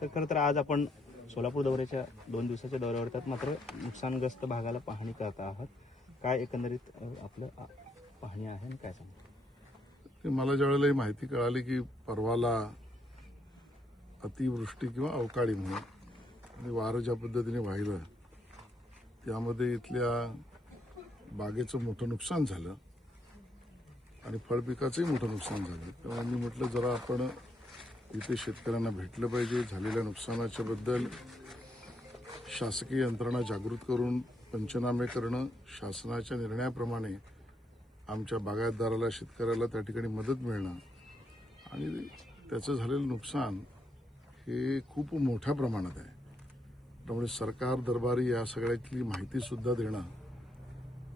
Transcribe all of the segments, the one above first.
Sir खरं तर आज आपण सोलापूर दौऱ्याच्या 2 दिवसाच्या दौऱ्यावर त्यात मात्र नुकसानग्रस्त भागाला पाहणी करत आहात. काय एकंदरीत आपलं पाहणी आहे आणि काय सांगता? मला ज्यावेळेला ही माहिती कळाली की परवाला अतिवृष्टी किंवा अवकाळी म्हणून आणि वारं ज्या पद्धतीने वाहिलं त्यामध्ये इथल्या बागेचं मोठं नुकसान झालं आणि फळपिकाचंही मोठं नुकसान झालं. तेव्हा मी म्हटलं जरा आपण इथे शेतकऱ्यांना भेटलं पाहिजे. झालेल्या नुकसानाच्या बद्दल शासकीय यंत्रणा जागृत करून पंचनामे करणं, शासनाच्या निर्णयाप्रमाणे आमच्या बागायतदाराला शेतकऱ्याला त्या ठिकाणी मदत मिळणं आणि त्याचं झालेलं नुकसान हे खूप मोठ्या प्रमाणात आहे. त्यामुळे सरकार दरबारी या सगळ्यातली माहितीसुद्धा देणं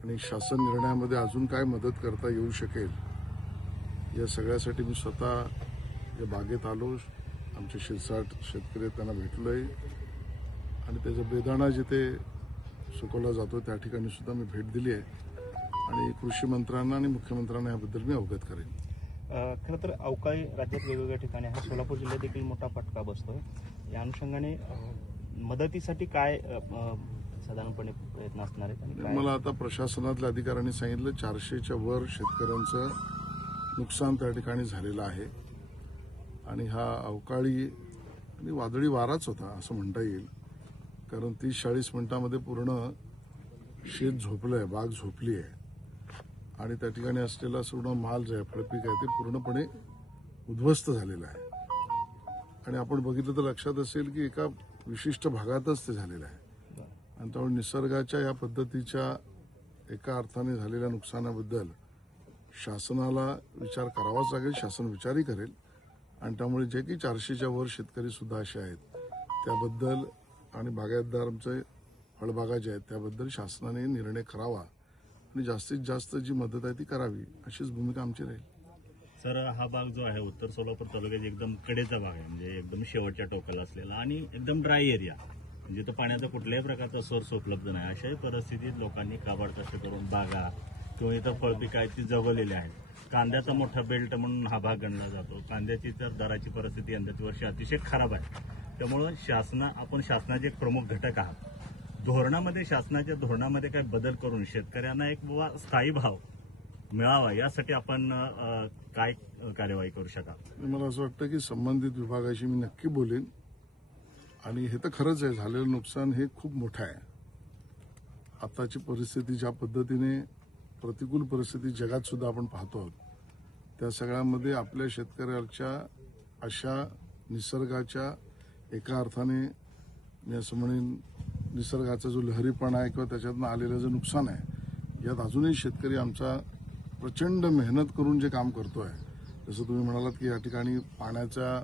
आणि शासन निर्णयामध्ये अजून काय मदत करता येऊ शकेल या सगळ्यासाठी मी स्वतः या बागेत आलो. आमचे 60 शेतकरी त्यांना भेटलोय आणि त्याचा बेदाणा जिथे सुकवला जातो त्या ठिकाणी सुद्धा मी भेट दिली आहे आणि कृषी मंत्र्यांना आणि मुख्यमंत्र्यांना याबद्दल मी अवगत करेन. खरं तर अवकाळी राज्यात वेगवेगळ्या ठिकाणी आहे. सोलापूर जिल्ह्यात देखील मोठा फटका बसतोय. या अनुषंगाने मदतीसाठी काय साधारणपणे प्रयत्न असणार आहेत आणि काय? मला आता प्रशासनातल्या अधिकाऱ्यांनी सांगितलं 400च्या वर शेतकऱ्यांचं नुकसान त्या ठिकाणी झालेलं आहे आणि हा अवकाळी आणि वादळी वाराच होता असं म्हणता येईल. कारण 30-40 मिनिटांमध्ये पूर्ण शेत झोपलंय, बाग झोपली आहे आणि त्या ठिकाणी असलेला पूर्ण माल जे आहे फळपीक आहे ते पूर्णपणे उद्ध्वस्त झालेलं आहे. आणि आपण बघितलं तर लक्षात असेल की एका विशिष्ट भागातच ते झालेलं आहे आणि त्यामुळे निसर्गाच्या या पद्धतीच्या एका अर्थाने झालेल्या नुकसानाबद्दल शासनाला विचार करावाच लागेल. शासन विचारही करेल आणि त्यामुळे जे की 400च्या वर शेतकरी सुद्धा असे आहेत त्याबद्दल आणि बागायतदार आमचे फळबागा जे आहेत त्याबद्दल शासनाने निर्णय करावा आणि जास्तीत जास्त जी मदत आहे ती करावी अशीच भूमिका आमची राहील. सर, हा भाग जो आहे उत्तर सोलापूर तालुक्यात एकदम कडेचा भाग आहे, म्हणजे एकदम शेवटच्या टोकाला असलेला आणि एकदम ड्राय एरिया, म्हणजे तो पाण्याचा कुठल्याही प्रकारचा सोर्स उपलब्ध नाही. अशाही परिस्थितीत लोकांनी काबाड कष्ट करून बागा किंवा इतर फळपिकं आहेत ती जगवलेली आहेत. कांद्याचा मोठा बेल्ट म्हणून हा भाग गणला जातो. कांद्याची तर दराची परिस्थिती यंदाच्या वर्षी अतिशय खराब आहे. त्यामुळं आपण शासनाचे एक प्रमुख घटक आहात. शासनाच्या धोरणामध्ये काय बदल करून शेतकऱ्यांना एक स्थायी भाव मिळावा यासाठी आपण काय कार्यवाही करू शकाल? मला असं वाटतं की संबंधित विभागाशी मी नक्की बोलेन आणि हे तर खरंच आहे, झालेलं नुकसान हे खूप मोठं आहे. आताची परिस्थिती ज्या पद्धतीने प्रतिकूल परिस्थिती जगात सुद्धा आपण पाहतो आहोत त्या सगळ्यामध्ये आपल्या शेतकऱ्याच्या अशा निसर्गाच्या एका अर्थाने मी असं म्हणेन निसर्गाचा जो लहरीपणा आहे किंवा त्याच्यातनं आलेलं जे नुकसान आहे यात अजूनही शेतकरी आमचा प्रचंड मेहनत करून जे काम करतोय. जसं तुम्ही म्हणालात की या ठिकाणी पाण्याच्या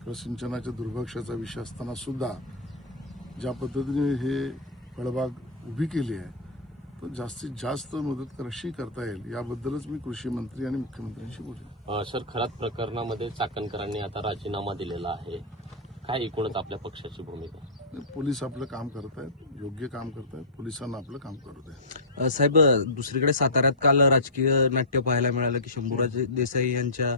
किंवा सिंचनाच्या दुर्भिक्षाचा विषय असताना सुद्धा ज्या पद्धतीने हे फळबाग उभी केली आहे तर जास्तीत जास्त मदत कशी करता येईल याबद्दलच मी कृषी मंत्री आणि मुख्यमंत्र्यांशी बोलेन. सर, खरात प्रकरणामध्ये चाकणकरांनी आता राजीनामा दिलेला आहे. काय एकूणच आपल्या पक्षाची भूमिका? पोलीस आपलं काम करत आहेत, योग्य काम करत आहेत. पोलिसांना आपलं काम करू द्या. साहेब, दुसरीकडे साताऱ्यात काल राजकीय नाट्य पाहायला मिळालं की शंभूराज देसाई यांच्या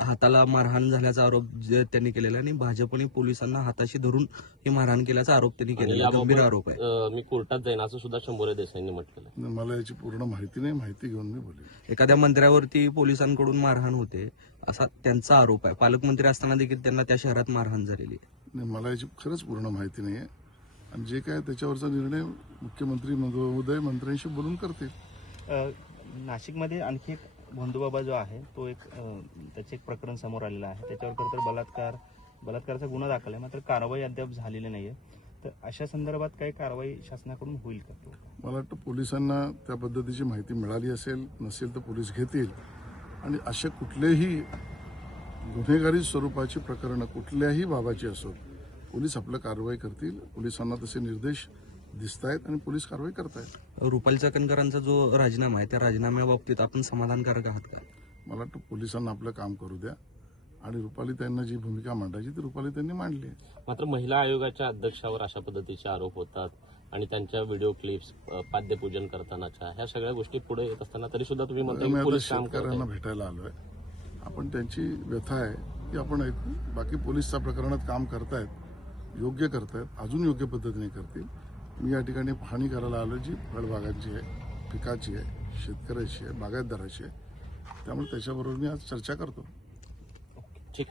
हाताला मारहाण झाल्याचा आरोप त्यांनी केलेला आणि भाजपने पोलिसांना हाताशी धरून ही मारहाण केल्याचा आरोप त्यांनी केलेला गंभीर आरोप आहे. मी कोर्टात जाईन असं सुद्धा शंभूराज देसाईंनी म्हटलेलं. मला याची पूर्ण माहिती नाही, माहिती घेऊन मी बोलेन. एखाद्या मंत्र्यावरती पोलिसांकडून मारहाण होते असा त्यांचा आरोप आहे. पालकमंत्री असताना देखील त्यांना त्या शहरात मारहाण झालेली आहे. नाही, मला याची खरंच पूर्ण माहिती नाही आहे आणि जे काय त्याच्यावरचा निर्णय मुख्यमंत्री महोदय मंत्र्यांशी बोलून करतील. नाशिकमध्ये आणखी एक भोंदूबाबा जो आहे तो त्याचे एक प्रकरण समोर आलेलं आहे. त्याच्यावर खरं तर बलात्काराचा गुन्हा दाखल आहे, मात्र कारवाई अद्याप झालेली नाहीये. तर अशा संदर्भात काही कारवाई शासनाकडून होईल का? मला वाटतं पोलिसांना त्या पद्धतीची माहिती मिळाली असेल, नसेल तर पोलीस घेतील आणि असे कुठलेही गुन्हेगारी स्वरूपाची प्रकरणं कुठल्याही बाबाची असो पोलीस आपलं कारवाई करतील. पोलिसांना तसे निर्देश दिसत आहेत आणि पोलीस कारवाई करतायत. रुपाली चाकणकरांचा जो राजीनामा आहे त्या राजीनाम्याबाबतीत आपण समाधानकारक आहात का? मला वाटतं पोलिसांना आपलं काम करू द्या आणि रुपाली त्यांना जी भूमिका मांडायची ती रुपाली त्यांनी मांडली आहे. मात्र महिला आयोगाच्या अध्यक्षावर अशा पद्धतीचे आरोप होतात आणि त्यांच्या व्हिडिओ क्लिप्स, पाद्यपूजन करतानाच्या ह्या सगळ्या गोष्टी पुढे येत असताना तरी सुद्धा तुम्ही म्हणता मी आता पोलीस काम शेतकऱ्यांना भेटायला आलोय. आपण त्यांची व्यथा आहे ती आपण ऐकू. बाकी पोलीस त्या प्रकरणात काम करतायत, योग्य करतायत, अजून योग्य पद्धतीने करतील. मी या ठिकाणी पाहणी करायला आलो जी फळबागांची आहे, पिकाची आहे, शेतकऱ्याची आहे, बागायतदाराची आहे. त्यामुळे त्याच्याबरोबर मी आज चर्चा करतो. ठीक